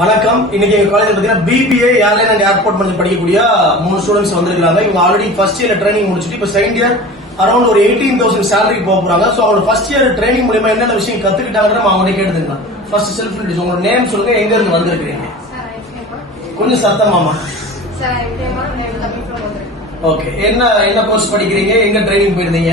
வணக்கம். இன்னைக்கு எங்க காலேஜ் பாத்தீங்கன்னா BBA airline and airport management படிக்கக்கூடிய 3 ஸ்டூடெண்ட்ஸ் வந்திருக்காங்க. இவங்க ஆல்ரெடி ஃபர்ஸ்ட் இயர்ல ட்ரைனிங் முடிச்சுட்டு இப்ப செகண்ட் இயர் அரௌண்ட் ஒரு 18,000 salary போக போறாங்க. சோ அவங்களோட ஃபர்ஸ்ட் இயர் ட்ரைனிங் மூலமா என்னென்ன விஷயம் கத்துக்கிட்டாங்கன்னு நம்ம அவங்கள்ட்ட கேட்டுக்கலாம். ஃபர்ஸ்ட் செல்ஃப் இன்ட்ரோடக்ஷன், உங்களோட நேம் சொல்லுங்க, எங்க இருந்து வந்திருக்கீங்க? கொஞ்சம் சத்தமாமா. ஓகே, என்ன கோர்ஸ் படிக்கிறீங்க? எங்க ட்ரைனிங் போயிருந்தீங்க?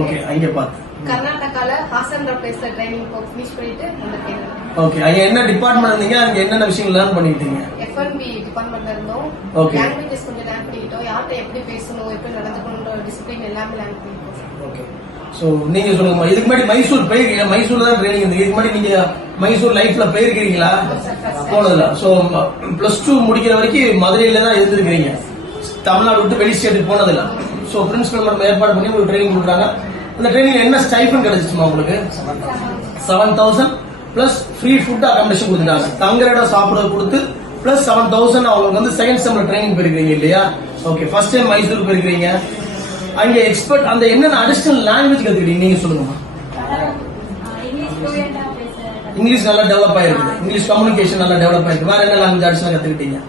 ஓகே, அங்க பாத்து கர்நாடகால ஹாசன்ன்ற பிளேஸ்ல ட்ரைனிங் கோர்ஸ் ஃபினிஷ் பண்ணிட்டு வந்திருக்கேன். ஓகே, அங்க என்ன டிபார்ட்மென்ட் இருந்தீங்க? அங்க என்னென்ன விஷயம் லேர்ன் பண்ணிட்டீங்க? F&B டிபார்ட்மென்ட்ல இருந்தோம். ஓகே, லாங்குவேஜஸ் கொஞ்சம் லேர்ன் பண்ணிட்டோம். யார்ட்ட எப்படி பேசணும், எப்படி நடந்துக்கணும்ன்ற டிசிப்ளின் எல்லாமே லேர்ன் பண்ணிட்டோம். ஓகே, சோ நீங்க சொல்லுங்க. இதுக்கு முன்னாடி மைசூர் போயிருக்கீங்க? மைசூர்ல தான் ட்ரைனிங் இருந்தீங்க. இதுக்கு முன்னாடி நீங்க மைசூர் லைஃப்ல போயிருக்கீங்களா? போனதில்ல. சோ +2 முடிக்கிற வரைக்கும் மதுரையில தான் இருந்திருக்கீங்க. தமிழ்நாடு விட்டு வெளி ஸ்டேட்டுக்கு போனதில்ல. சோ பிரின்சிபல் மேடம் ஏற்பாடு பண்ணி ஒரு ட்ரைனிங் கொடுக்குறாங்க. அந்த ட்ரைனிங் என்ன ஸ்டைஃபன் கிடைச்சிச்சுமா உங்களுக்கு? 7,000 பிளஸ் ஃப்ரீ ஃபுட் அகாமடேஷன் கொடுத்துட்டாங்க. தங்குற இடம் சாப்பிட கொடுத்து பிளஸ் 7,000 அவங்களுக்கு வந்து செகண்ட் செம்ல ட்ரைனிங் போயிருக்கீங்க இல்லையா? ஓகே, ஃபர்ஸ்ட் டைம் மைசூர் போயிருக்கீங்க. அங்க எக்ஸ்பர்ட் அந்த என்னென்ன அடிஷனல் லாங்குவேஜ் கத்துக்கிட்டீங்க நீங்க சொல்லுங்கம்மா. இங்கிலீஷ் நல்லா டெவலப் ஆயிருக்கு. இங்கிலீஷ் கம்யூனிகேஷன் நல்லா டெவலப் ஆயிருக்கு. வேற என்ன லாங்குவேஜ் அடிஷனல் கத்துக்கிட்டீங்க?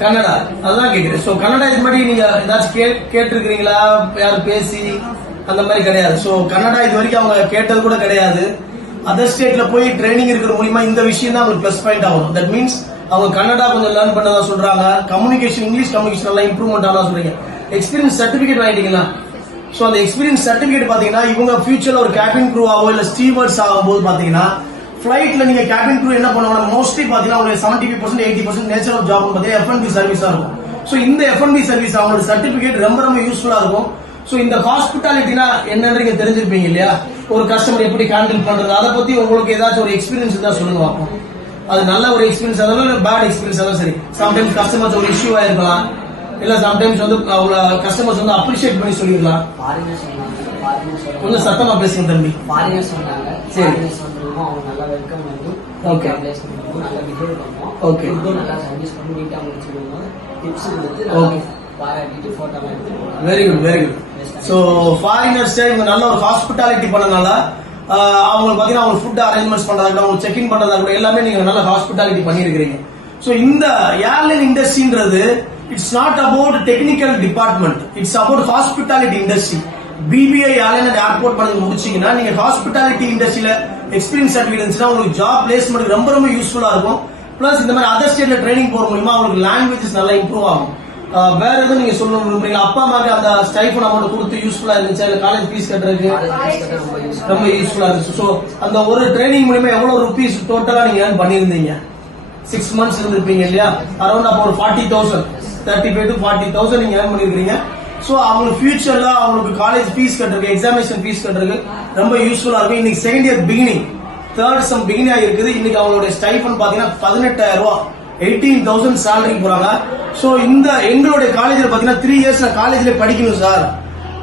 கன்னடா, அதான் கேக்குறேன். சோ கன்னடா இது மாதிரி நீங்க ஏதாச்சும் கேட்டிருக்கீங்களா? யாரும் பேசி அந்த மாதிரி கிடையாது. சோ கன்னடா இது வரைக்கும் அவங்க கேட்டது கூட கிடையாது. அதர் ஸ்டேட்ல போய் ட்ரைனிங் இருக்கிற மூலியமா இந்த விஷயம் தான் அவங்களுக்கு பிளஸ் பாயிண்ட் ஆகும். தட் மீன்ஸ் அவங்க கன்னடா கொஞ்சம் லேர்ன் பண்ணதா சொல்றாங்க. கம்யூனிகேஷன், இங்கிலீஷ் கம்யூனிகேஷன் நல்லா இம்ப்ரூவ்மெண்ட் ஆனா சொல்றீங்க. எக்ஸ்பீரியன்ஸ் சர்டிபிகேட் வாங்கிட்டீங்களா? சோ அந்த எக்ஸ்பீரியன்ஸ் சர்டிபிகேட் பாத்தீங்கன்னா இவங்க ஃபியூச்சர்ல ஒரு கேபின் க்ரூ ஆவோ இல்ல ஸ்டீவர்ட்ஸ் ஆகும்போது பாத்தீங்கன்னா ஃபிளைட்ல நீங்க கேபின் க்ரூ என்ன பண்ணுவாங்க, மோஸ்ட்லி பாத்தீங்கன்னா உங்களுக்கு 75% 80% நேச்சர் ஆஃப் ஜாப் பாத்தீங்கன்னா F&B சர்வீஸா இருக்கும். சோ இந்த F&B சர்வீஸ் அவங்களோட சர்டிபிகேட் ரொம்ப ரொம்ப யூஸ்ஃபுல்லா இருக்கும். சோ இந்த ஹாஸ்பிட்டாலிட்டினா என்னன்னு நீங்க தெரிஞ்சிருப்பீங்க இல்லையா? ஒரு கஸ்டமர் எப்படி ஹேண்டில் பண்றது, அதை பத்தி உங்களுக்கு ஏதாச்சும் ஒரு எக்ஸ்பீரியன்ஸ் இருந்தா சொல்லுங்க பார்ப்போம். அது நல்ல ஒரு எக்ஸ்பீரியன்ஸ் ஆனாலும் பேட் எக்ஸ்பீரியன்ஸ் ஆனாலும் சரி. சம்டைம்ஸ் கஸ்டமர்ஸ் ஒரு இஷ்யூ ஆயிருக்கலாம், இல்ல சம்டைம்ஸ் வந்து அவங்க கஸ்டமர்ஸ் வந்து அப்ரிஷியேட் பண்ணி சொல்லிருக்கலாம். கொஞ்சம் சத்தமா பேசுங்க தம்பி. சரி, அவங்க நல்லா வெல்கம் பண்ணி ஓகே அப்ளை பண்ணுவோம், நல்லா பிஹேவ் பண்ணுவோம், ஓகே நல்லா சர்வீஸ் பண்ணி நீட்டா உங்களுக்கு சொல்லுவோம், டிப்ஸ் கொடுத்து ஓகே பாராட்டிட்டு போட்டோ எடுத்து. Very good, very good. So foreigners இவங்க நல்ல ஒரு ஹாஸ்பிட்டாலிட்டி பண்ணனால அவங்களுக்கு பாத்தீங்கன்னா அவங்க ஃபுட் அரேஞ்ச்மெண்ட்ஸ் பண்றதா, அவங்க செக் இன் பண்றதா கூட எல்லாமே நீங்க நல்ல ஹாஸ்பிட்டாலிட்டி பண்ணிருக்கீங்க. சோ இந்த ஏர்லைன் இண்டஸ்ட்ரின்றது it's not about technical department, it's about hospitality industry. BBA airline and airport பண்ணி முடிச்சீங்கன்னா நீங்க ஹாஸ்பிட்டாலிட்டி இண்டஸ்ட்ரியில எக்ஸ்பீரியன்ஸ் சர்டிபிகேட் இருந்துச்சுன்னா உங்களுக்கு ஜாப் பிளேஸ்மெண்ட் ரொம்ப ரொம்ப யூஸ்ஃபுல்லா இருக்கும். பிளஸ் இந்த மாதிரி அதர் ஸ்டேட்ல ட்ரைனிங் போற மூலமா உங்களுக்கு லாங்குவேஜஸ் நல்லா இம்ப்ரூவ் ஆகும். வேற எதுவும் நீங்க சொல்லணும் விரும்புறீங்களா? அப்பா அம்மாக்கு அந்த ஸ்டைஃபன் அமௌண்ட் கொடுத்து யூஸ்ஃபுல்லா இருந்துச்சு, இல்ல காலேஜ் ஃபீஸ் கட்டுறதுக்கு ரொம்ப யூஸ்ஃபுல்லா இருந்துச்சு. சோ அந்த ஒரு ட்ரைனிங் மூலமா எவ்வளவு ருபீஸ் டோட்டலா நீங்க ஏர்ன் பண்ணிருந்தீங்க? 6 months இருந்திருப்பீங்க இல்லையா? அரௌண்ட் அப்போ ஒரு 40,000, 35 to 40,000 நீங்க ஏர்ன் பண்ணிருக்கீங்க. சோ அவங்களுக்கு ஃபியூச்சர்ல அவங்களுக்கு காலேஜ் ஃபீஸ் கட்டுறதுக்கு, எக்ஸாமினேஷன் ஃபீஸ் கட்டுறதுக்கு ரொம்ப யூஸ்ஃபுல்லா இருக்கும். இன்னைக்கு செகண்ட் இயர் பிகினிங், தேர்ட் செம் பிகினிங் ஆகிருக்குது. இன்னைக்கு அவங்களுடைய ஸ்டைஃபன் பாத்தீங்கன்னா 18,000 ரூபாய், 18,000 salary போறாங்க. சோ இந்த எங்களுடைய காலேஜ்ல பாத்தீங்கன்னா 3 years நான் காலேஜ்ல படிக்கணும் சார்,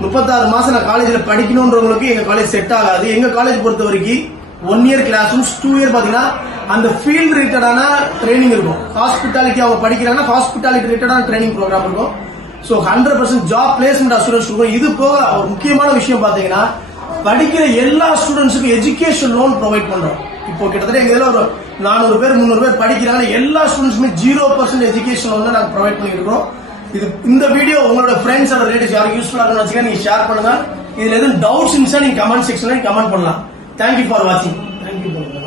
36 மாசம் நான் காலேஜ்ல படிக்கணும்ன்றவங்களுக்கு எங்க காலேஜ் செட் ஆகாது. எங்க காலேஜ் பொறுத்த வரைக்கும் 1 year கிளாஸ் ரூம்ஸ், 2 year பாத்தீங்கன்னா அந்த ஃபீல்ட் ரிலேட்டடான ட்ரைனிங் இருக்கும். ஹாஸ்பிட்டாலிட்டி அவங்க படிக்கிறாங்கன்னா ஹாஸ்பிட்டாலிட்டி ரிலேட்டடான ட்ரைனிங் ப்ரோக்ராம் இருக்கும். சோ 100% ஜாப் பிளேஸ்மெண்ட் அசூரன்ஸ் இருக்கும். இது போக ஒரு முக்கியமான விஷயம் பாத்தீங்கன்னா படிக்கிற எல்லா ஸ்டூடெண்ட்ஸுக்கும் எஜுகேஷன் லோன் ப்ரொவைட் பண்றோம். இப்போ கிட்டத்தட்ட எங்க இதுல ஒரு 400 பேர் 300 பேர் படிக்கிறாங்க. எல்லா ஸ்டூடெண்ட்ஸுமே 0% எஜுகேஷன் லோன் தான் நாங்க ப்ரொவைட் பண்ணிருக்கோம். இது இந்த வீடியோ உங்களோட ஃப்ரெண்ட்ஸ் அண்ட் ரிலேட்டிவ்ஸ் யாருக்கு யூஸ்ஃபுல்லா இருக்குன்னு வச்சுக்க நீங்க ஷேர் பண்ணுங்க. இதுல எதுவும் டவுட்ஸ் இருந்துச்சா நீங்க கமெண்ட் செக்ஷன்ல கமெண்ட் பண்ணலாம். தேங்க்யூ ஃபார் வாட்சிங். தேங்க்யூ.